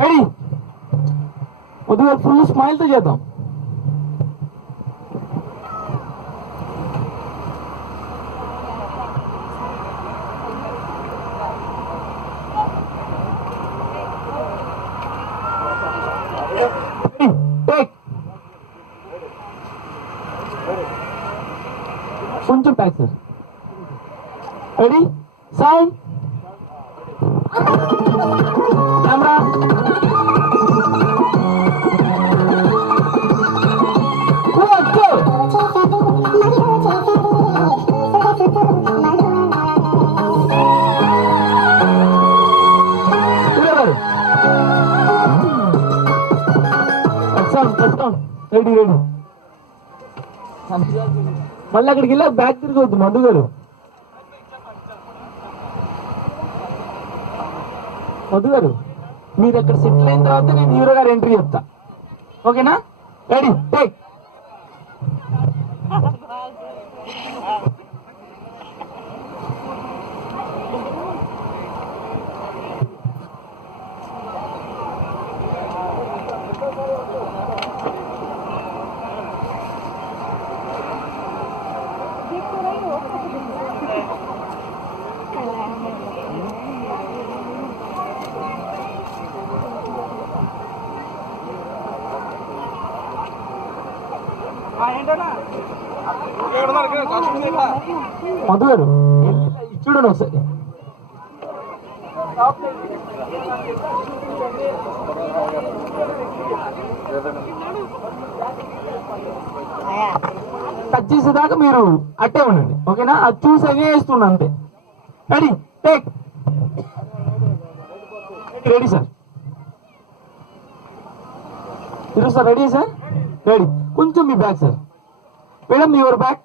Ready కొద్దిగా full స్మైల్తో చేద్దాం. కొంచెం pack sir. Ready sound camera ready ready. మళ్ళీ అక్కడికి వెళ్ళా బ్యాక్ తిరిగొద్దు మధు గారు. మధు గారు మీరు అక్కడ సెటిల్ అయిన తర్వాత నేను హీరో గారు ఎంట్రీ చెప్తా, ఓకేనా? Ready take. మధు గారు చూడండి ఒకసారి. టచ్ చేసేదాకా మీరు అట్టే ఉండండి, ఓకేనా? అది చూసి అదే వేస్తున్నా అంతే. Ready take. Ready sir. ఈరోజు సార్ రెడీ సార్. రెడీ. కొంచెం మీ back sir. Madam your back.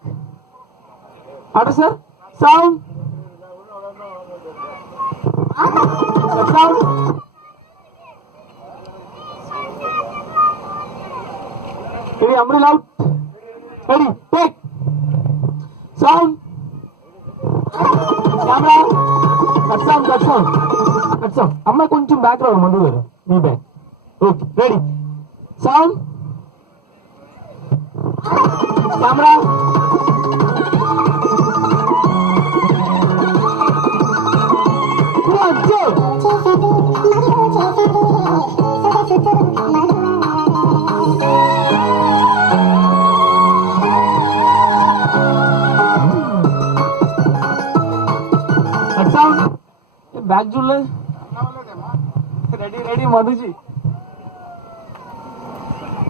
అటు సార్. Sound sound. రెడీ అమ్రిల్ out. Ready take. Sound camera cut sound cut sound cut sound. అమ్మాయి కొంచెం బ్యాక్ రావు మధు గారు, మీ బ్యాక్. Okay ready sound camera. Back చూడలేదు. Ready ready మధుజీ.